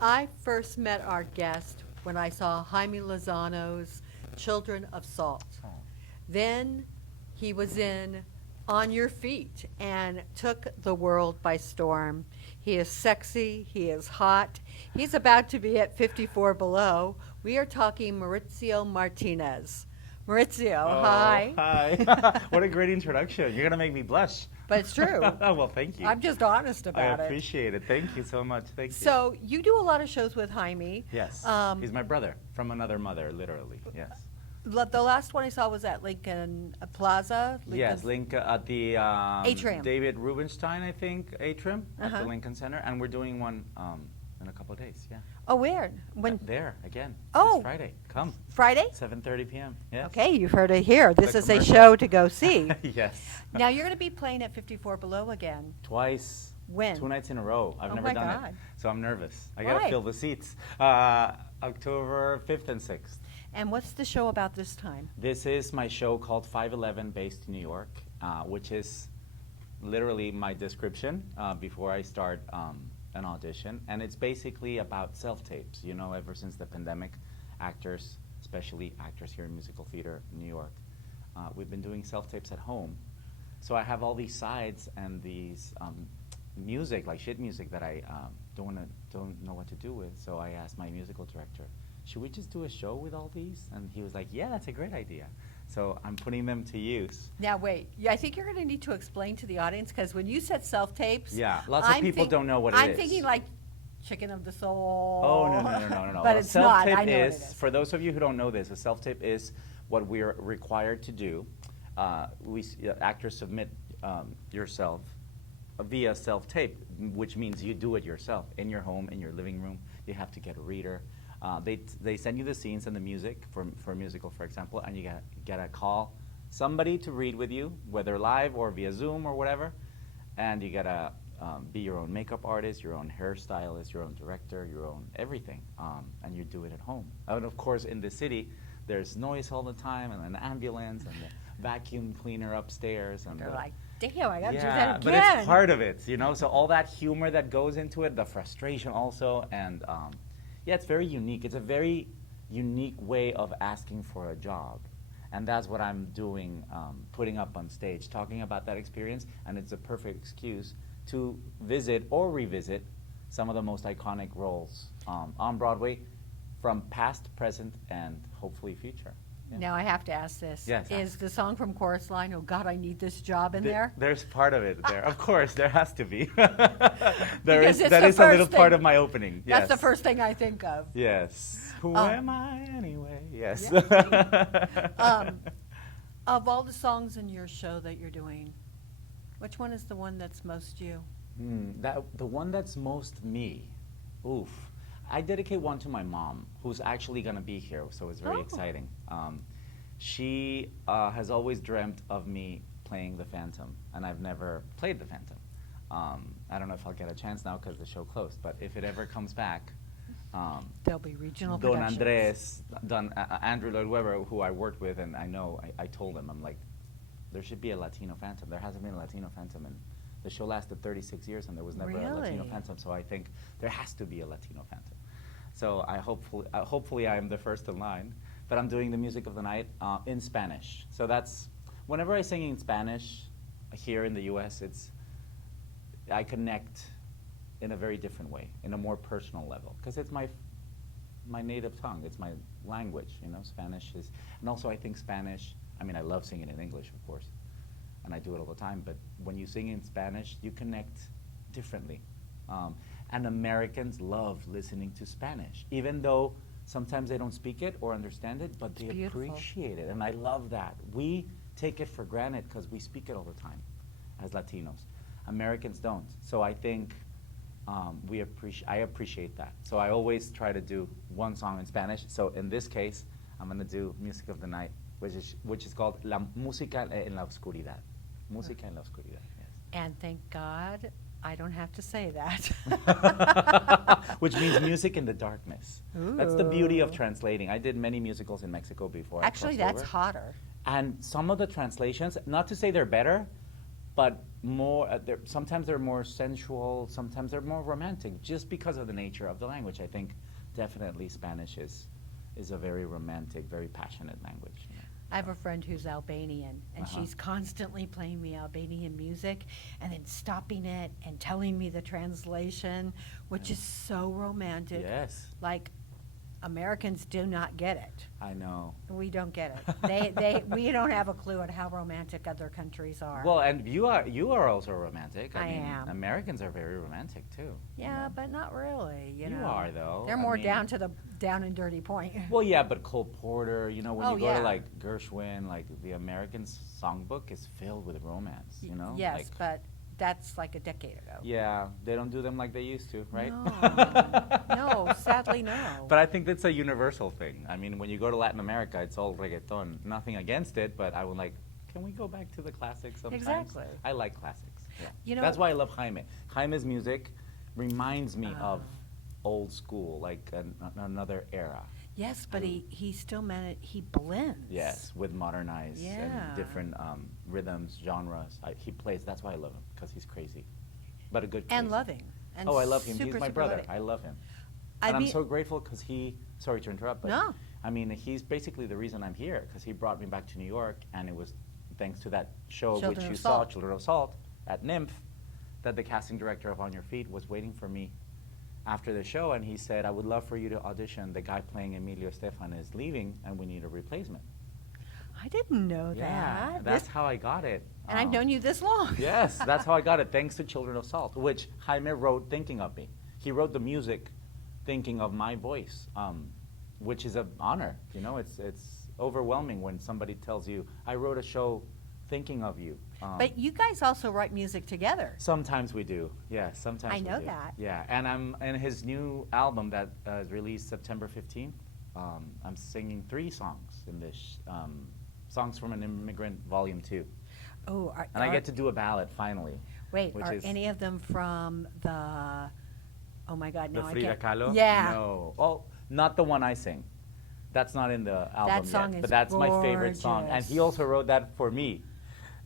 I first met our guest when I saw Jaime Lozano's Children of Salt. Oh. Then he was in On Your Feet and took the world by storm. He is sexy, he is hot. He's about to be at 54 below. We are talking Maricio Martinez. Maricio, Oh, hi. Hi. What a great introduction. You're going to make me blush. But it's true. Well, thank you. I'm just honest I about it. appreciate it. Thank you so much. Thank you. So you do a lot of shows with Jaime. Yes. He's my brother from another mother, literally. Yes. The last one I saw was at Lincoln Plaza. Yes, at the Atrium. David Rubenstein, I think, Atrium at Uh-huh. the Lincoln Center. And we're doing one in a couple of days. Yeah. Oh, where? When? There, again. Oh. This Friday. Come. Friday? 7:30 p.m. Yes. Okay, you've heard it here. This The is a commercial. show to go see. Yes. Now you're going to be playing at 54 Below again. Twice. When? 2 nights in a row. I've Oh never my done God. it. So I'm nervous. I got Why? to fill the seats. October 5th and 6th. And what's the show about this time? This is my show called 511 based in New York, which is literally my description before I start an audition. And it's basically about self-tapes. You know, ever since the pandemic, actors, especially actors here in musical theater in New York, we've been doing self-tapes at home. So I have all these sides and these music, like shit music, that I don't know what to do with. So I asked my musical director, should we just do a show with all these? And he was like, yeah, that's a great idea. So I'm putting them to use. Now wait, I think you're going to need to explain to the audience because when you said self-tapes, Yeah, lots of people don't know what it I'm is. thinking like Chicken of the Soul. Oh, no. But A it's not. self-tape I know what it is, is. for those of you who don't know this, a self-tape is what we're required to do. Actors submit yourself via self-tape, which means you do it yourself in your home, in your living room. You have to get a reader. They send you the scenes and the music for a musical, for example, and you get a call, somebody to read with you, whether live or via Zoom or whatever, and you gotta be your own makeup artist, your own hairstylist, your own director, your own everything, and you do it at home. And of course, in the city, there's noise all the time, and an ambulance, and the vacuum cleaner upstairs, and They're like, damn, I got to do yeah, that but again. it's part of it, you know. So all that humor that goes into it, the frustration also, and yeah, it's very unique. It's a very unique way of asking for a job, and that's what I'm doing, putting up on stage, talking about that experience, and it's a perfect excuse to visit or revisit some of the most iconic roles on Broadway, from past, present, and hopefully future. Yeah. Now I have to ask this. Yes. Is the song from Chorus Line, "Oh God, I Need This Job" in there? There's part of it there. Of course, there has to be. Because it's That the is a little first part thing- of my opening. That's the Yes. first thing I think of. Yes. Who Um, am I anyway? Yes. Of all the songs in your show that you're doing, which one is the one that's most you? The one that's most me. Oof. I dedicate one to my mom, who's actually going to be here, so it's very Oh. exciting. She has always dreamt of me playing the Phantom, and I've never played the Phantom. I don't know if I'll get a chance now because the show closed, but if it ever comes back, There'll be regional Don productions. Andres, Andrew Lloyd Webber, who I worked with, and I know, I told him, I'm like, there should be a Latino Phantom. There hasn't been a Latino Phantom, and the show lasted 36 years, and there was never a Latino Really? Phantom, so I think there has to be a Latino Phantom. So hopefully I am the first in line, but I'm doing the music of the night in Spanish. So that's, whenever I sing in Spanish here in the US, I connect in a very different way, in a more personal level, because it's my native tongue, it's my language, you know. Spanish is, and also I think Spanish, I mean, I love singing in English, of course, and I do it all the time, but when you sing in Spanish, you connect differently. And Americans love listening to Spanish, even though sometimes they don't speak it or understand it, but It's they beautiful. appreciate it, and I love that. We take it for granted because we speak it all the time as Latinos. Americans don't. So I think I appreciate that. So I always try to do one song in Spanish. So in this case, I'm going to do Music of the Night, which is called La Música en la Oscuridad. Música en la Oscuridad, yes. And thank God I don't have to say that. Which means music in the darkness. That's the beauty of Ooh. translating. I did many musicals in Mexico before. Actually, I crossed that's over. hotter. And some of the translations, not to say they're better, but more. Sometimes they're more sensual. Sometimes they're more romantic, just because of the nature of the language. I think definitely Spanish is a very romantic, very passionate language. I have a friend who's Albanian, and Uh-huh. she's constantly playing me Albanian music and then stopping it and telling me the translation, which is so romantic. Yes, Like, Americans do not get it. I know. We don't get it. We don't have a clue at how romantic other countries are. Well, and you are also romantic. I mean, am. Americans are very romantic too. yeah, know. but not really. You You know, are, though. They're I more mean- down and dirty point. Well, yeah, but Cole Porter, when Oh, you go yeah. to like Gershwin, like the American songbook is filled with romance. Yes, Like, but that's like a decade ago. yeah, they don't do them like they used to, right? No, no, sadly no. But I think that's a universal thing. I mean, when you go to Latin America, it's all reggaeton. Nothing against it, but I would like, can we go back to the classics sometimes? Exactly. I like classics. Yeah. You know- That's why I love Jaime. Jaime's music reminds me Ah. of old school, like another era. Yes, but he still he blends. Yes, with modernized Yeah. and different rhythms, genres. He plays. That's why I love him, because he's crazy, but a good. And crazy. loving. And Oh, I love him. He's super, my super brother. loving. I love him. I And I'm mean- so grateful because sorry to interrupt, but No. I mean, he's basically the reason I'm here, because he brought me back to New York, and it was thanks to that show Children which of you saw, Salt. Children of Salt, at NYMF, that the casting director of On Your Feet was waiting for me after the show, and he said, I would love for you to audition. The guy playing Emilio Estefan is leaving, and we need a replacement. I didn't know Yeah, that. that's how I got it. And I've known you this long. Yes, that's how I got it, thanks to Children of Salt, which Jaime wrote thinking of me. He wrote the music thinking of my voice, which is an honor. It's overwhelming when somebody tells you, I wrote a show thinking of you. But you guys also write music together. Sometimes we do. Yeah, sometimes I we know do. that. Yeah, and I'm in his new album that is released September 15th. I'm singing 3 songs in this, Songs from an Immigrant Volume 2. Oh, And I get to do a ballad finally. wait. which Are is- any of them from the? Oh my God! No, The I Frida can't. Kahlo? Yeah. No. Oh, not the one I sing. That's not in the album song yet. is But that's my favorite song. And he gorgeous. also wrote that for me.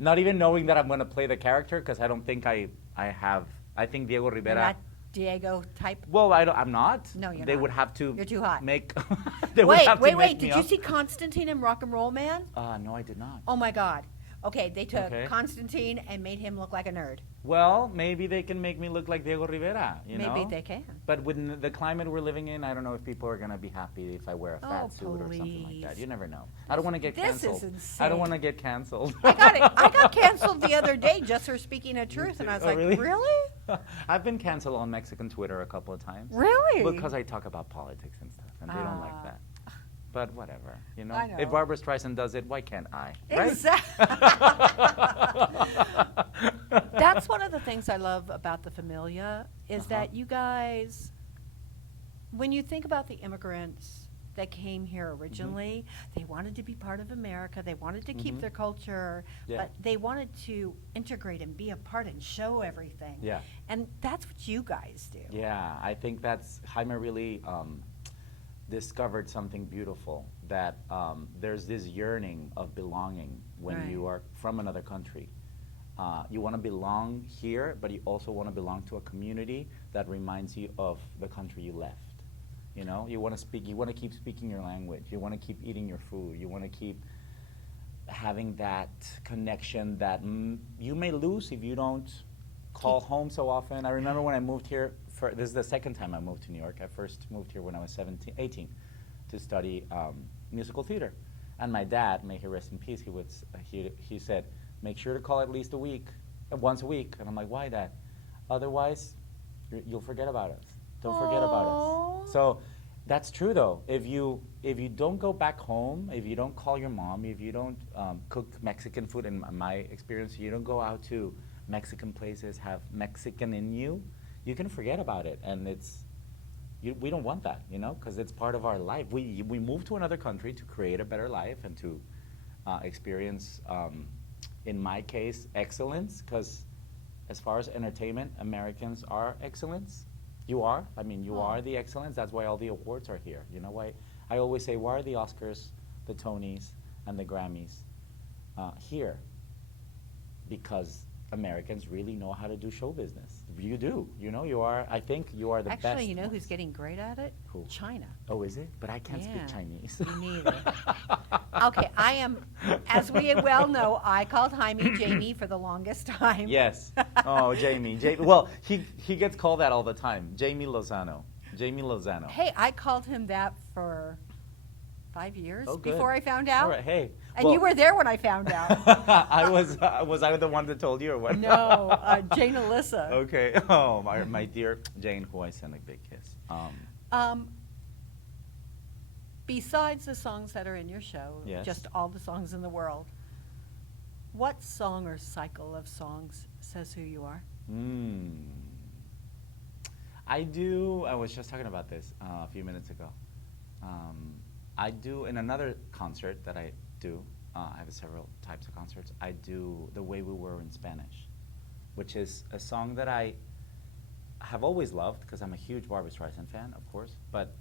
Not even knowing that I'm going to play the character, because I don't think I have. I think Diego You're Rivera. not Diego type. Well, I'm not. No, you're They not. would have to. You're too hot. Make. They would have to Wait! make me Did you up. see Constantine in Rock and Roll Man? No, I did not. Oh my God! Okay, they took Okay. Constantine and made him look like a nerd. Well, maybe they can make me look like Diego Rivera. Maybe they can. But with the climate we're living in, I don't know if people are going to be happy if I wear a fat Oh, suit or something like that. please. You never know. I don't want to get This is canceled. I don't insane. want to get canceled. I got it. I got canceled the other day just for speaking a truth, and I was Oh, like, really? really? I've been canceled on Mexican Twitter a couple of times. Really? Because I talk about politics and stuff, and they don't like Ah. that. But whatever, I know. If Barbara Streisand does it, why can't I? Right? Exactly. That's one of the things I love about the Familia is Uh-huh. that you guys, when you think about the immigrants that came here originally, they wanted to be part of America. They wanted to keep Mhm. their culture, Yeah. but they wanted to integrate and be a part and show everything. Yeah. And that's what you guys do. Yeah, I think that's Jaime really discovered something beautiful, that there's this yearning of belonging when Right. you are from another country. You want to belong here, but you also want to belong to a community that reminds you of the country you left. You want to keep speaking your language. You want to keep eating your food. You want to keep having that connection that you may lose if you don't call home so often. I remember when I moved here, this is the second time I moved to New York. I first moved here when I was 18 to study musical theater. And my dad, may he rest in peace, he said, make sure to call at least once a week. And I'm like, why, Dad? Otherwise, you'll forget about us. Don't forget about Aw. us. So that's true, though. If you don't go back home, if you don't call your mom, if you don't cook Mexican food, in my experience, you don't go out to Mexican places, have Mexican in you, you can forget about it. And we don't want that, because it's part of our life. We move to another country to create a better life and to experience, in my case, excellence, because as far as entertainment, Americans are excellence. You are. I mean, you are the excellence. That's why all the awards are here. You know why? I always say, why are the Oscars, the Tonys, and the Grammys here? Because Americans really know how to do show business. You do. You know, you are, I think you are the best. Actually, you know who's ones. getting great at it? Who? China. Oh, is it? But I can't Yeah. speak Chinese. Me neither. Okay, I am, as we well know, I called Jaime Jamie for the longest time. Yes. Oh, Jamie. Well, he gets called that all the time. Jamie Lozano. Jamie Lozano. Hey, I called him that for 5 years Oh, good. before I found out. All right. Hey. And well, you were there when I found out. Was I the one that told you or what? No, Jane Alyssa. Okay. Oh, my dear Jane, who I send a big kiss. Besides the songs that are in your show, Yes. just all the songs in the world, what song or cycle of songs says who you are? I was just talking about this a few minutes ago. I do, in another concert that I do, I have several types of concerts, I do The Way We Were in Spanish, which is a song that I have always loved because I'm a huge Barbra Streisand fan, of course, but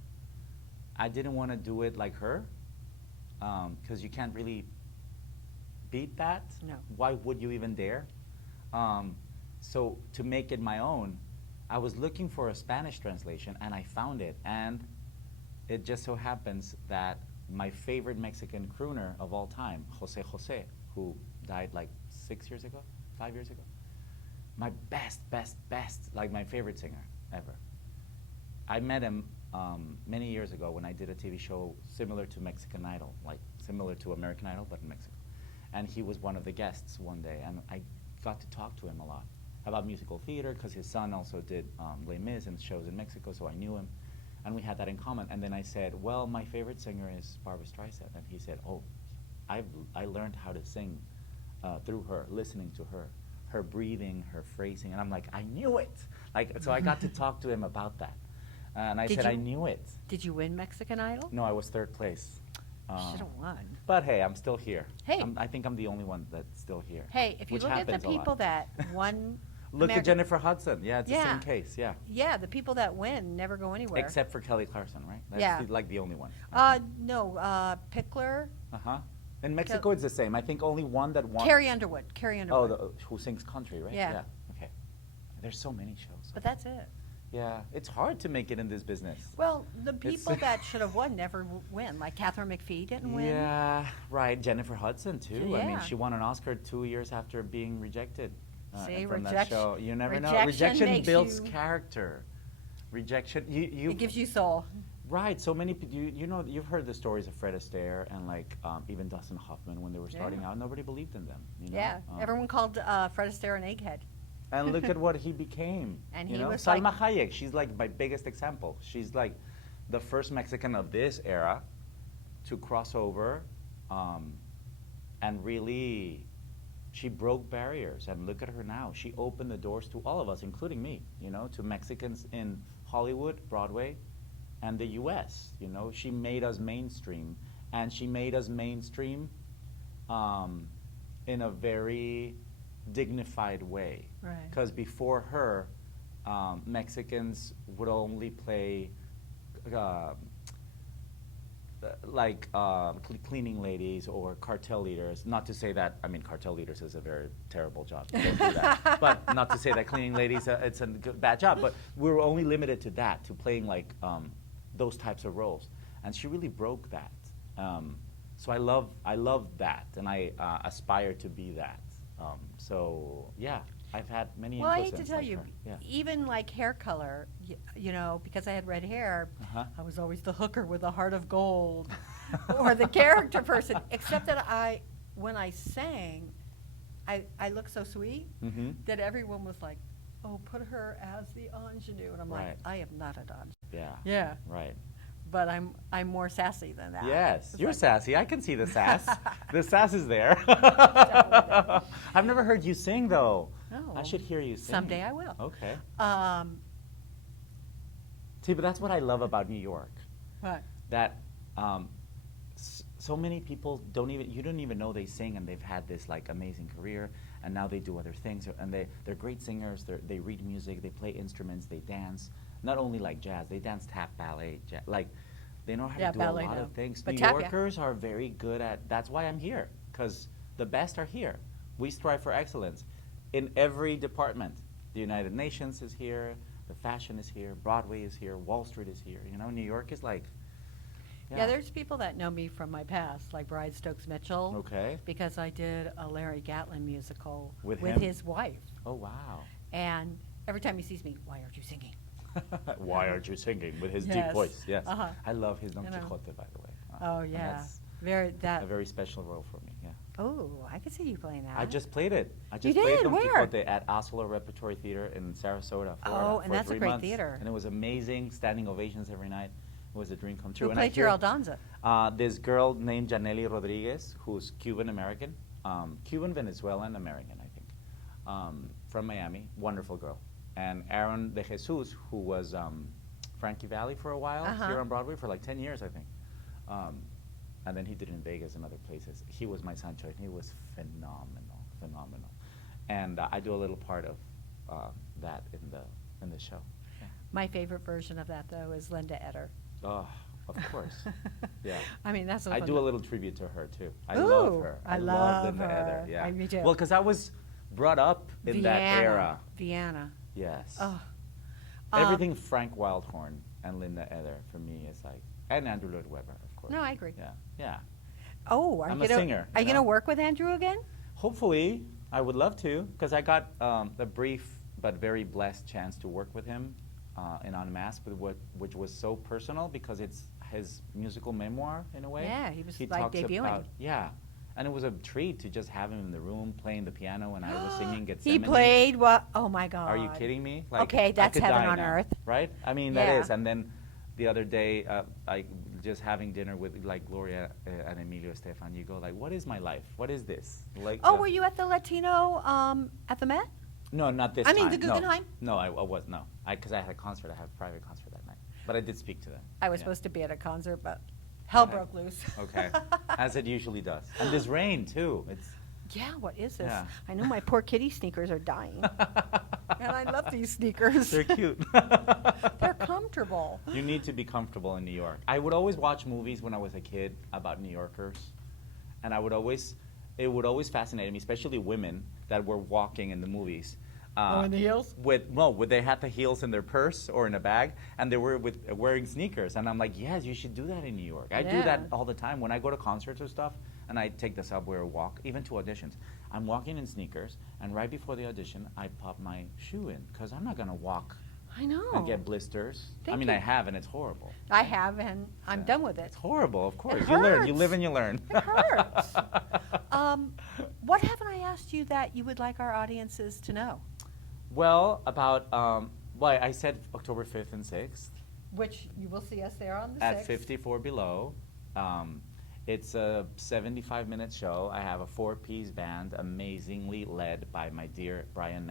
I didn't want to do it like her because you can't really beat that. No. Why would you even dare? So to make it my own, I was looking for a Spanish translation and I found it, and it just so happens that my favorite Mexican crooner of all time, Jose Jose, who died like 5 years ago, my best, like my favorite singer ever. I met him many years ago when I did a TV show similar to Mexican Idol, like similar to American Idol, but in Mexico. And he was one of the guests one day, and I got to talk to him a lot about musical theater because his son also did Les Mis and shows in Mexico, so I knew him. And we had that in common. And then I said, well, my favorite singer is Barbra Streisand. And he said, oh, I learned how to sing through her, listening to her breathing, her phrasing. And I'm like, I knew it. So I got to talk to him about that. And I said, I knew it. Did you win Mexican Idol? No, I was 3rd place. Should have won. But hey, I'm still here. Hey. I think I'm the only one that's still here. Hey, if you which look at the happens a lot. people that won, Look at American- Jennifer Hudson. Yeah, it's the Yeah. same case. Yeah. yeah, the people that win never go anywhere. Except for Kelly Clarkson, right? That's Yeah. like the only one. No, Pickler, Uh-huh. In Mexico, it's the same. I think only one that won. Carrie Underwood. Oh, who sings country, right? Yeah. Okay. There's so many shows. But that's it. Yeah, it's hard to make it in this business. Well, the people that should have won never win. Like Catherine McPhee didn't win. Yeah, right. Jennifer Hudson too. I mean, Yeah. she won an Oscar 2 years after being rejected See, from that rejection- show. You never know. rejection Rejection makes builds you- character. Rejection. You It gives you soul. Right. So many. You know. You've heard the stories of Fred Astaire and even Dustin Hoffman when they were starting Yeah. out. Nobody believed in them. You know? Yeah, everyone called Fred Astaire an egghead. And look at what he became. And you he know? was Salma Hayek. She's like my biggest example. She's like the first Mexican of this era to cross over, and really, she broke barriers. And look at her now. She opened the doors to all of us, including me. You know, to Mexicans in Hollywood, Broadway, and the U.S. You know, she made us mainstream, and she made us mainstream in a very dignified way. Right. Because before her, Mexicans would only play cleaning ladies or cartel leaders. Not to say that, I mean, cartel leaders is a very terrible job. You don't do that. But not to say that cleaning ladies, it's a bad job. But we were only limited to that, to playing those types of roles. And she really broke that. So I love that, and I aspire to be that. So yeah, I've had many Well, I hate to influences tell like you, her. Yeah. even like hair color, you know, because I had red hair, Uh-huh. I was always the hooker with a heart of gold, or the character person. Except that when I sang, I looked so sweet Mhm. that everyone was like, "Oh, put her as the ingenue," and I'm Right. like, "I am not an ingenue." Yeah. Yeah, Right. but I'm more sassy than that. Yes, It's you're like- sassy. I can see the sass. The sass is there. Definitely. I've never heard you sing though. No. I should hear you sing. Someday I will. Okay. See, but that's what I love about New York. what? That so many people you don't even know they sing, and they've had this amazing career, and now they do other things, and they're great singers. They read music, they play instruments, they dance. Not only jazz, they dance tap, ballet, they know how Yeah, to do a ballet, lot no. of things. But New tap, yeah. Yorkers are very good at. That's why I'm here, because the best are here. We strive for excellence. in every department. The United Nations is here, the fashion is here, Broadway is here, Wall Street is here. You know, New York is like, Yeah, there's people that know me from my past, like Bride Stokes Mitchell. Okay. Because I did a Larry Gatlin musical With him? his wife. Oh, wow. And every time he sees me, why aren't you singing? Why aren't you singing with his deep Yes. voice? Yes. Uh-huh. I love his Don You know. Quixote, by the way. Oh, and yeah. That's Very that. a very special role for me, yeah. Oh, I could see you playing that. I just played it. I You just played did? Don Where? Quixote at Oslo Repertory Theater in Sarasota, Florida. Oh, and for that's a 3 great months. theater. And it was amazing, standing ovations every night. It was a dream come true. Who And I played your hear, Aldonza? This girl named Janely Rodriguez, who's Cuban-American, Cuban-Venezuelan American, I think, from Miami. Wonderful girl. And Aaron De Jesus, who was Frankie Valli for a while here on Broadway for like 10 years, I think. And then he did it in Vegas and other places. He was my Sancho, and he was phenomenal. And I do a little part of that in the show. Yeah. My favorite version of that, though, is Linda Eder. Oh, of course. Yeah. I mean, that's. I do a little tribute to her too. I Ooh, love her. I love Linda her. Eder. Yeah. Me too. Well, because I was brought up in that era. Vienna. Yes. Oh. Everything Frank Wildhorn and Linda Eder for me is like, and Andrew Lloyd Webber, of course. No, I agree. Yeah. Yeah. Oh, I'm a singer, Are you you know? going to work with Andrew again? Hopefully, I would love to, because I got a brief but very blessed chance to work with him in Unmasked, which was so personal because it's his musical memoir in a way. Yeah, he was like talks debuting. about, yeah, and it was a treat to just have him in the room playing the piano and I was singing He Gethsemane. played what? Oh my God. Are you kidding me? Okay, I that's could heaven die on now, earth. right? I mean, Yeah. that is. And then the other day, I just having dinner with like Gloria and Emilio Estefan. You go like, what is my life? What is this? Like. Oh, were you at the Latino at the Met? No, not this I time. mean, the Guggenheim? No, I was no. Because I had a concert. I had a private concert that night. But I did speak to them. I was Yeah. supposed to be at a concert, but hell Okay. broke loose. Okay. As it usually does. And there's rain too. It's. Yeah, what is this? Yeah. I know my poor kitty sneakers are dying. And I love these sneakers. They're cute. They're comfortable. You need to be comfortable in New York. I would always watch movies when I was a kid about New Yorkers, and it would always fascinate me, especially women that were walking in the movies. In the heels? They had the heels in their purse or in a bag, and they were wearing sneakers. And I'm like, yes, you should do that in New York. I do that Yeah. all the time when I go to concerts or stuff, and I take the subway or walk, even to auditions. I'm walking in sneakers, and right before the audition, I pop my shoe in because I'm not gonna walk I know. and get blisters. I Thank mean, you. I have, and it's horrible. I have, and I'm Yeah. done with it. It's horrible, of course. It You learn. You hurts. live and you learn. It hurts. What haven't I asked you that you would like our audiences to know? Well, about I said October 5th and 6th Which you will see us there on the at 6th. 54 Below. It's a 75-minute show. I have a 4-piece band, amazingly led by my dear Brian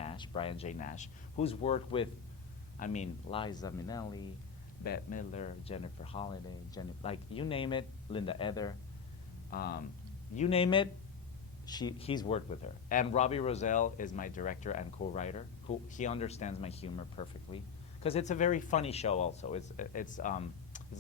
J. Nash, who's worked with, Liza Minnelli, Bette Midler, Jennifer Holliday, you name it, Linda Eder, you name it, he's worked with her. And Robbie Roselle is my director and co-writer, who he understands my humor perfectly, because it's a very funny show. Also, it's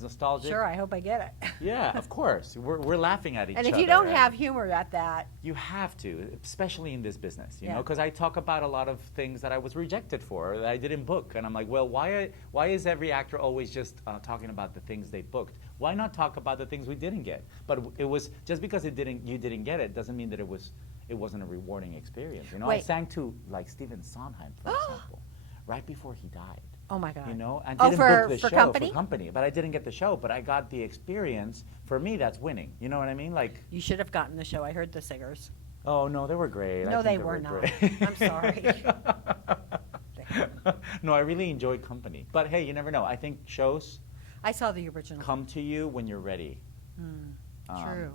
nostalgic. Sure, I hope I get it. Yeah, of course. We're laughing at each other. And if you don't have humor at that, you have to, especially in this business, you know, Yeah. because I talk about a lot of things that I was rejected for, that I didn't book, and I'm like, well, why is every actor always just talking about the things they booked? Why not talk about the things we didn't get? But it was just because you didn't get it doesn't mean that it wasn't a rewarding experience. You know, I Wait. sang to like Stephen Sondheim, for example, right before he died. oh my God. You know, and Oh, didn't for- book the for show company? for company, but I didn't get the show, but I got the experience. For me, that's winning. You know what I mean? Like, You should have gotten the show. I heard the singers. oh no, they were great. I No, think they were not. great. I'm sorry. No, I really enjoyed company. But hey, you never know. I think shows I saw the original. come to you when you're ready. True.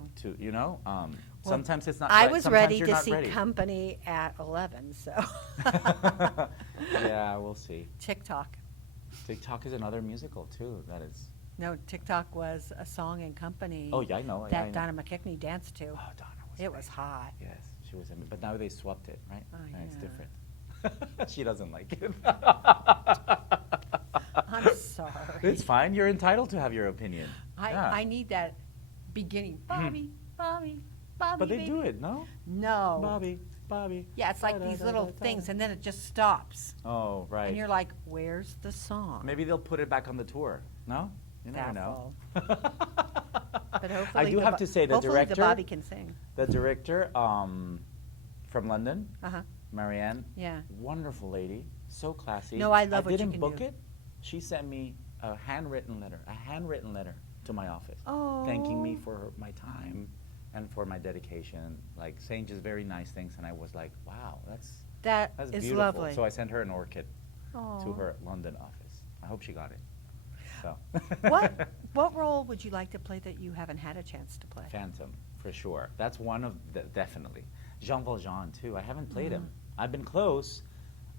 Sometimes it's not. I right, was sometimes ready you're to not see ready. Company at 11, so. Yeah, we'll see. TikTok. TikTok is another musical too. That is. No, TikTok was a song in Company. Oh yeah, I know. That I know. Donna McKechnie danced to. Oh, Donna was. It great. was hot. Yes, she was. But now they swapped it, right? Oh, And it's yeah. different. She doesn't like it. I'm sorry. It's fine. You're entitled to have your opinion. Yeah. I need that beginning. Bobby, Bobby, Bobby. But they baby. do it, no? No. Bobby. Bobby. Yeah, it's like these little things, and then it just stops. Oh, right. And you're like, where's the song? Maybe they'll put it back on the tour. No? You never know. But hopefully I do have to say, the hopefully director, the Bobby can sing. the director from London, Uh-huh. Marianne, Yeah. wonderful lady, so classy. No, I love what you didn't can book do. it. She sent me a handwritten letter to my office, thanking me Oh. for my time and for my dedication, like saying just very nice things. And I was like, wow, that's That is beautiful. lovely. So I sent her an orchid to Aw. her London office. I hope she got it. So. What role would you like to play that you haven't had a chance to play? Phantom, for sure. That's one of the, definitely. Jean Valjean, too. I haven't played him. I've been close.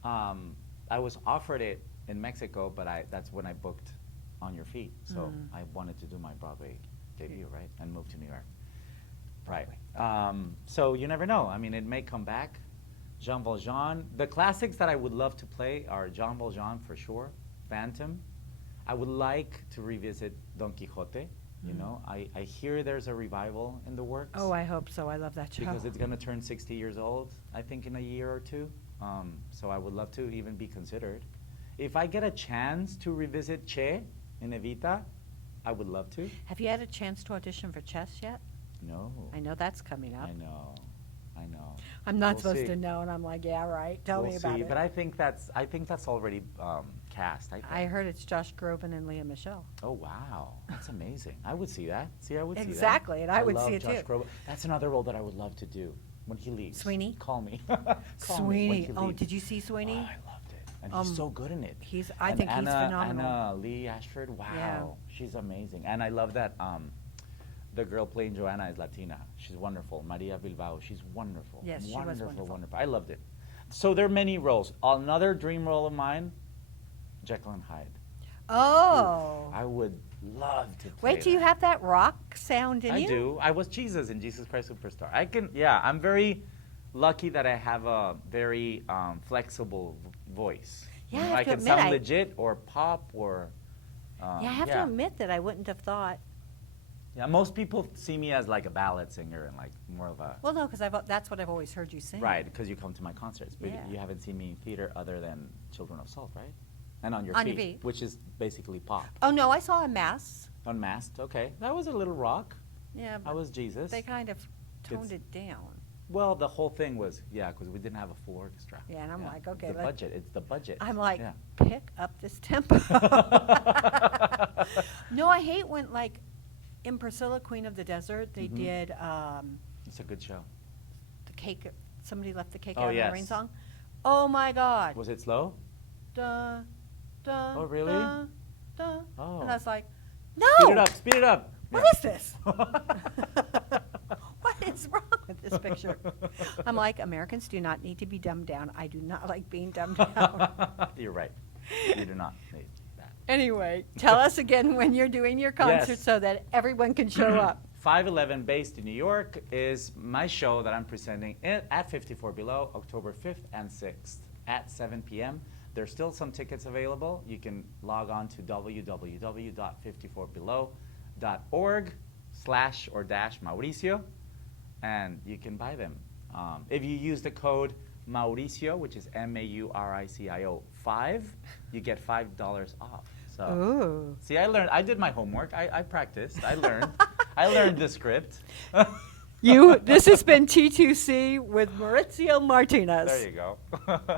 I was offered it in Mexico, but that's when I booked On Your Feet. So I wanted to do my Broadway debut, right? And move to New York. Right. So you never know. I mean, it may come back. Jean Valjean. The classics that I would love to play are Jean Valjean, for sure. Phantom. I would like to revisit Don Quixote. You know, I hear there's a revival in the works. Oh, I hope so. I love that show. Because it's going to turn 60 years old, I think, in a year or two. So I would love to even be considered. If I get a chance to revisit Che in Evita, I would love to. Have you had a chance to audition for chess yet? No. I know that's coming up. I know. I'm not We'll supposed see. to know, and I'm like, yeah, right. Tell We'll me about see. it. But I think that's already cast. I heard it's Josh Groban and Leah Michele. Oh wow, that's amazing. I would see that. See, I would see that. Exactly, and I would love see it Josh too. Groban. That's another role that I would love to do when he leaves. Sweeney? Call me. Call me when Sweeney. he Oh, leaves. did you see Sweeney? Oh, I loved it, and he's so good in it. I And think he's phenomenal. Anna Lee Ashford. Wow, Yeah. she's amazing, and I love that. The girl playing Joanna is Latina. She's wonderful. Maria Bilbao. She's wonderful. Yes, she was wonderful. I loved it. So there are many roles. Another dream role of mine, Jekyll and Hyde. Oh. I would love to play Wait till you that. have that rock sound in you? I do. I was Jesus in Jesus Christ Superstar. I'm very lucky that I have a very flexible voice. Yeah, You know, I have I to can admit, sound legit or pop or. Yeah, I have to admit that I wouldn't have thought. Yeah, most people see me as like a ballad singer and like more of a. Well, no, because that's what I've always heard you sing. Right, because you come to my concerts, but Yeah. you haven't seen me in theater other than Children of Salt, right? And On Your On Your Feet, Feet. which is basically pop. Oh, no, I saw a mass. Unmasked, okay. That was a little rock. Yeah, I but was Jesus. they kind of toned It's- it down. Well, the whole thing was, because we didn't have a full orchestra. Yeah, and I'm like, okay, The budget, it's the budget. I'm like, Yeah. pick up this tempo. No, I hate when, like, in Priscilla, Queen of the Desert, they did It's a good show. the cake. Somebody left the cake Oh, out in yes. the rain song. Oh, my God. Was it slow? Duh, duh, Oh, really? duh, duh. Oh. And I was like, no. Speed it up. What Yeah. is this? What is wrong with this picture? I'm like, Americans do not need to be dumbed down. I do not like being dumbed down. You're right. You do not need that. Anyway, tell us again when you're doing your concert Yes. so that everyone can show up. 511 based in New York is my show that I'm presenting at 54 Below, October 5th and 6th at 7 p.m. There's still some tickets available. You can log on to www.54below.org/Mauricio, and you can buy them. If you use the code Mauricio, which is MAURICIO 5, you get $5 off. So, Ooh. see, I did my homework. I practiced. I learned. I learned the script. This has been T2C with Maricio Martinez. There you go.